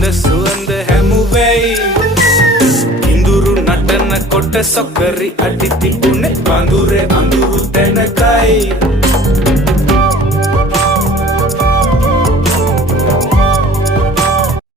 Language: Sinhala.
හොඳ සුවඳ හැමුවෙයි ඉඳුරු නටන කොට සොකරි අඩි තිබුණේ වඳුරේ අඳුරු තැනකයි